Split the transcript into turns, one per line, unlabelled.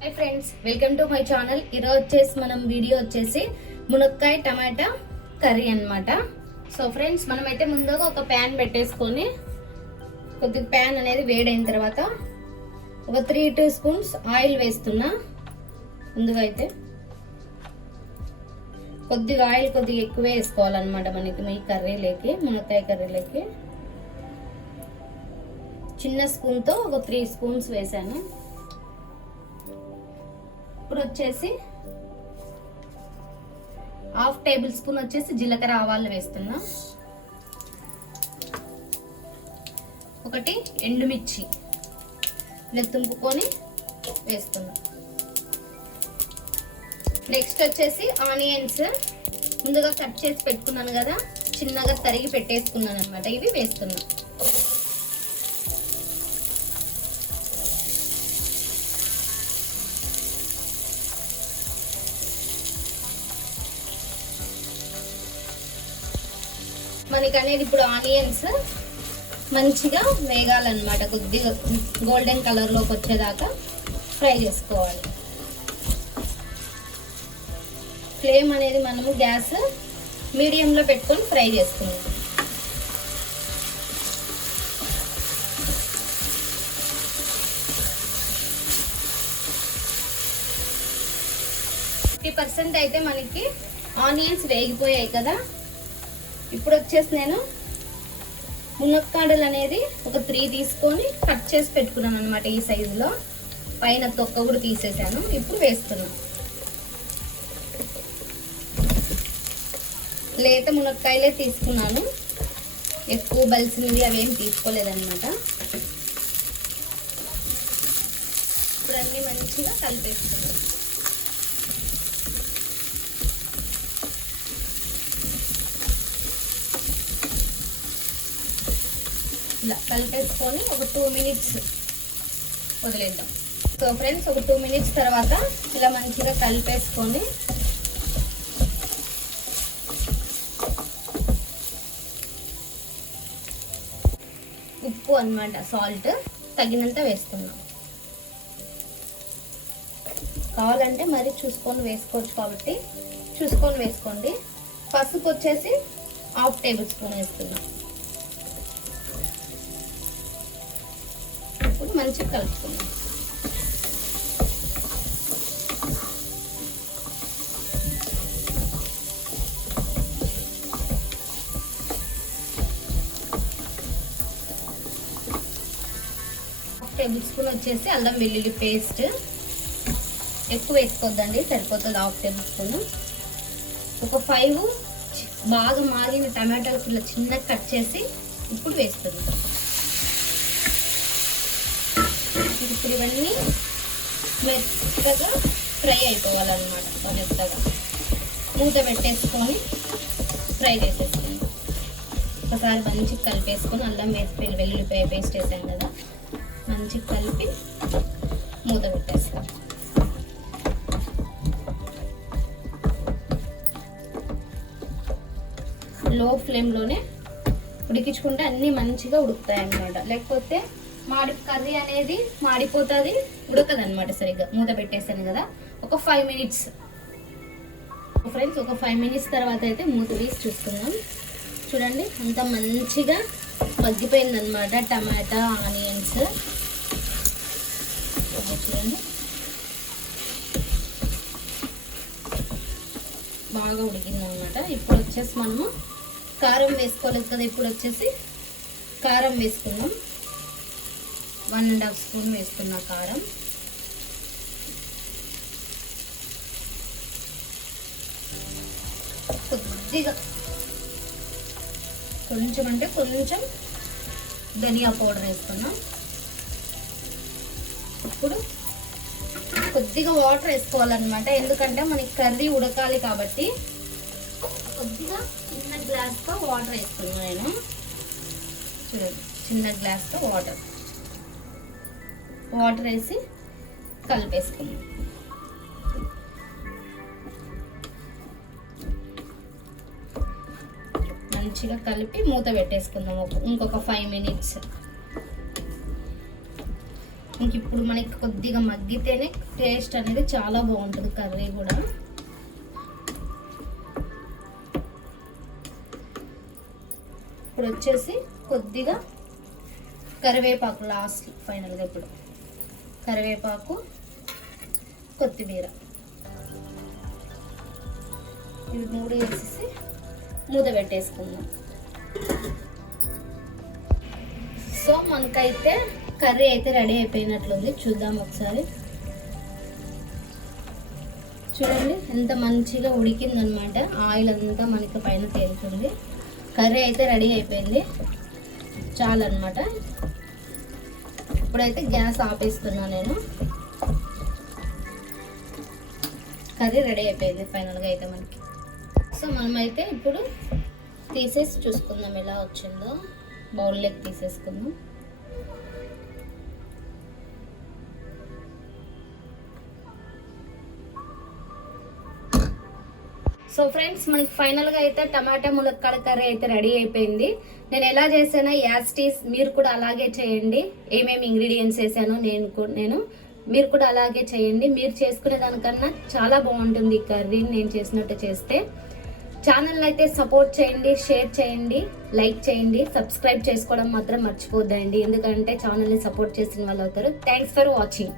Hi friends welcome to my channel ఈరోజు వచ్చేసి మనం వీడియో వచ్చేసి మునక్కాయ టమాటా కర్రీ అన్నమాట. సో ఫ్రెండ్స్ మనమైతే ముందుగా ఒక ప్యాన్ పెట్టేసుకొని కొద్దిగా ప్యాన్ అనేది వేడైన తర్వాత ఒక త్రీ టూ స్పూన్స్ ఆయిల్ వేస్తున్నా. ముందుగా అయితే కొద్దిగా ఆయిల్ కొద్దిగా ఎక్కువే వేసుకోవాలన్నమాట మనకి మీ కర్రీలోకి మునక్కాయ కర్రీలోకి. చిన్న స్పూన్తో ఒక త్రీ స్పూన్స్ వేసాను. ఇప్పుడు వచ్చేసి హాఫ్ టేబుల్ స్పూన్ వచ్చేసి జీలకర్ర ఆవాలు వేస్తున్నా. ఒకటి ఎండుమిర్చి. ఇలా తుంపుకొని వేస్తున్నా. నెక్స్ట్ వచ్చేసి ఆనియన్స్. ముందుగా కట్ చేసి పెట్టుకున్నాను కదా చిన్నగా తరిగి పెట్టేసుకున్నాను అనమాట ఇవి వేస్తున్నాను మనకి అనేది ఇప్పుడు ఆనియన్స్ మంచిగా వేగాలన్నమాట కొద్దిగా గోల్డెన్ కలర్లోకి వచ్చేదాకా ఫ్రై చేసుకోవాలి. ఫ్లేమ్ అనేది మనము గ్యాస్ మీడియంలో పెట్టుకొని ఫ్రై చేసుకుందాం. ఫిఫ్టీ పర్సెంట్ అయితే మనకి ఆనియన్స్ వేగిపోయాయి కదా ఇప్పుడు వచ్చేసి నేను మునక్కాడలు అనేది ఒక త్రీ తీసుకొని కట్ చేసి పెట్టుకున్నాను అనమాట ఈ సైజులో. పైన తొక్క కూడా తీసేసాను. ఇప్పుడు వేస్తున్నాను. లేత మునక్కాయలే తీసుకున్నాను. ఎక్కువ బలిసినవి అవేం తీసుకోలేదన్నమాట. ఇప్పుడు అన్నీ మంచిగా కలిపేస్తున్నాను ఇలా కలిపేసుకొని ఒక టూ మినిట్స్ వదిలేద్దాం. సో ఫ్రెండ్స్ ఒక టూ మినిట్స్ తర్వాత ఇలా మంచిగా కలిపేసుకొని ఉప్పు అనమాట సాల్ట్ తగినంత వేసుకున్నాం కావాలంటే మరి చూసుకొని వేసుకోవచ్చు కాబట్టి చూసుకొని వేసుకోండి. పసుపు వచ్చేసి హాఫ్ టేబుల్ స్పూన్ వేస్తున్నాం మంచిగా కలుపుకుందాం. టేబుల్ స్పూన్ వచ్చేసి అల్లం వెల్లుల్లి పేస్ట్. ఎక్కువ వేసుకోవద్దండి సరిపోతుంది హాఫ్ టేబుల్ స్పూన్. ఒక ఫైవ్ బాగా మాగిన టమాటాలు ఇలా చిన్నగా కట్ చేసి ఇప్పుడు వేస్తున్నాం ఇప్పుడు ఇవన్నీ మెత్తగా ఫ్రై అయిపోవాలన్నమాట మెత్తగా. మూత పెట్టేసుకొని ఫ్రై చేసేస్తాను ఒకసారి మంచిగా కలిపేసుకొని అల్లం వేసి వెల్లుల్లిపాయ పేస్ట్ వేసాం కదా మంచిగా కలిపి మూత పెట్టేస్తాం లో ఫ్లేమ్లోనే ఉడికించుకుంటే అన్నీ మంచిగా ఉడుకుతాయి అన్నమాట లేకపోతే మాడి కర్రీ అనేది మాడిపోతుంది ఉడకదు అనమాట సరిగ్గా. మూత పెట్టేస్తాను కదా. ఒక ఫైవ్ మినిట్స్ ఫ్రెండ్స్ ఒక ఫైవ్ మినిట్స్ తర్వాత అయితే మూత తీసి చూసుకుందాం. చూడండి అంత మంచిగా మగ్గిపోయింది అనమాట టమాటా ఆనియన్స్. చూడండి. బాగా ఉడికింది అనమాట ఇప్పుడు వచ్చేసి మనము కారం వేసుకోలేదు కదా ఇప్పుడు వచ్చేసి కారం వేసుకుందాం. వన్ అండ్ హాఫ్ స్పూన్ వేసుకున్న కారం. కొద్దిగా కొంచెం అంటే కొంచెం ధనియా పౌడర్ వేసుకున్నాం. ఇప్పుడు కొద్దిగా వాటర్ వేసుకోవాలన్నమాట. ఎందుకంటే మనకి కర్రీ ఉడకాలి కాబట్టి కొద్దిగా చిన్న గ్లాస్తో వాటర్ వేసుకున్నాను నేను. చూడండి చిన్న గ్లాస్తో వాటర్. వాటర్ వేసి కలిపేసుకుందాం. మంచిగా కలిపి మూత పెట్టేసుకుందాం ఒక ఇంకొక ఫైవ్ మినిట్స్ ఇంక ఇప్పుడు మనకి కొద్దిగా మగ్గితేనే టేస్ట్ అనేది చాలా బాగుంటుంది కర్రీ కూడా. ఇప్పుడు వచ్చేసి కొద్దిగా కరివేపాకు లాస్ట్ ఫైనల్గా ఇప్పుడు. కరివేపాకు కొత్తిమీర. ఇవి మూడు వేసేసి మూత పెట్టేసుకుందాం. సో మనకైతే కర్రీ అయితే రెడీ అయిపోయినట్లుంది. చూద్దాం ఒకసారి. చూడండి ఎంత మంచిగా ఉడికిందనమాట. ఆయిల్ అంతా మనకి పైన తేలుతుంది. కర్రీ అయితే రెడీ అయిపోయింది. చాలన్నమాట ఇప్పుడైతే గ్యాస్ ఆపేస్తున్నా నేను. కర్రీ రెడీ అయిపోయింది ఫైనల్గా అయితే మనకి. సో మనమైతే ఇప్పుడు తీసేసి చూసుకుందాం ఎలా వచ్చిందో. బౌల్లోకి తీసేసుకుందాం. సో ఫ్రెండ్స్ మనకి ఫైనల్గా అయితే టమాటా ములక్కాడ కర్రీ అయితే రెడీ అయిపోయింది. నేను ఎలా చేసానో యాస్టీస్ మీరు కూడా అలాగే చేయండి. ఏమేమి ఇంగ్రీడియంట్స్ వేసానో నేను నేను మీరు కూడా అలాగే చేయండి. మీరు చేసుకునే దానికన్నా చాలా బాగుంటుంది ఈ కర్రీని నేను చేసినట్టు చేస్తే. ఛానల్ అయితే సపోర్ట్ చేయండి షేర్ చేయండి లైక్ చేయండి సబ్స్క్రైబ్ చేసుకోవడం మాత్రం మర్చిపోద్దండి. ఎందుకంటే ఛానల్ని సపోర్ట్ చేసిన వాళ్ళు అవుతారు. Thanks for watching